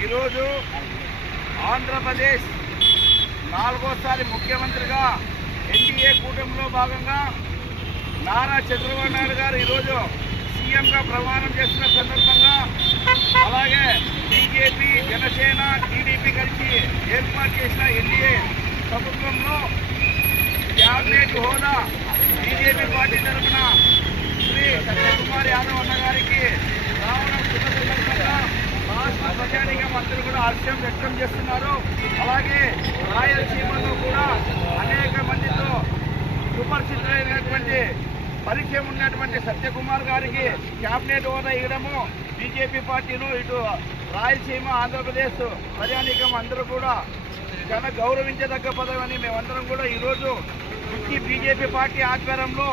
ఈరోజు ఆంధ్రప్రదేశ్ నాలుగోసారి ముఖ్యమంత్రిగా ఎన్డీఏ కూటమిలో భాగంగా నారా చంద్రబాబు నాయుడు గారు ఈరోజు సీఎంగా ప్రమాణం చేస్తున్న సందర్భంగా అలాగే బీజేపీ, జనసేన, టీడీపీ కలిసి ఏర్పాటు చేసిన ఎన్డీఏ ప్రభుత్వంలో క్యాబినెట్ హోదా బీజేపీ పార్టీ తరఫున శ్రీ సత్యకుమార్ యాదవ్ అన్న గారికి రావడం సందర్భంగా రాష్ట్ర ప్రజానీకం అందరూ కూడా హర్షం వ్యక్తం చేస్తున్నారు. అలాగే రాయలసీమలో కూడా అనేక మందితో సుపరిచితులైనటువంటి పరిచయం ఉన్నటువంటి సత్యకుమార్ గారికి క్యాబినెట్ హోదా ఇవ్వడము బీజేపీ పార్టీను ఇటు రాయలసీమ, ఆంధ్రప్రదేశ్ ప్రజానీకం అందరూ కూడా చాలా గౌరవించదగ్గ పదవని మేమందరం కూడా ఈరోజు బీజేపీ పార్టీ ఆధ్వర్యంలో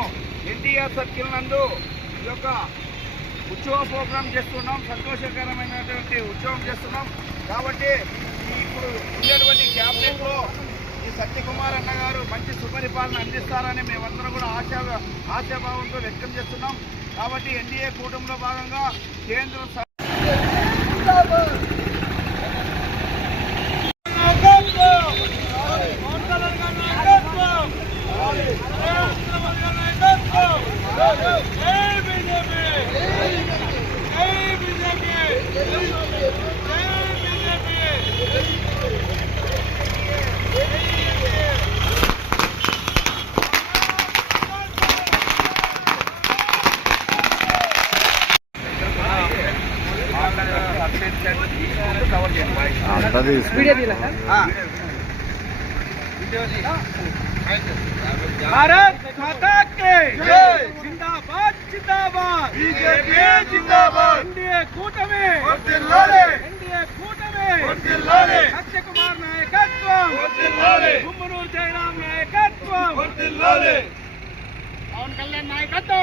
ఎన్టీఆర్ సర్కిల్ నందు ఈ యొక్క ఉత్సవ ప్రోగ్రాం చేస్తున్నాం. సంతోషకరమైనటువంటి ఉత్సవం చేస్తున్నాం. కాబట్టి ఇప్పుడు ఉండేటువంటి క్యాబినెట్లో ఈ సత్యకుమార్ అన్న గారు మంచి సుపరిపాలన అందిస్తారని మేమందరం కూడా ఆశాభావంతో వ్యక్తం చేస్తున్నాం. కాబట్టి ఎన్డీఏ కూటమిలో భాగంగా కేంద్రం भारत माता के जिंदाबाद जिंदाबाद बीजेपी जिंदाबाद एनडीए కూటమి వర్ధిల్లాలి एनडीए కూటమి వర్ధిల్లాలి సత్యకుమార్ నాయకత్వం వర్ధిల్లాలి గుమ్మనూరు జయరాం నాయకత్వం వర్ధిల్లాలి పవన్ కళ్యాణ్ నాయకత్వం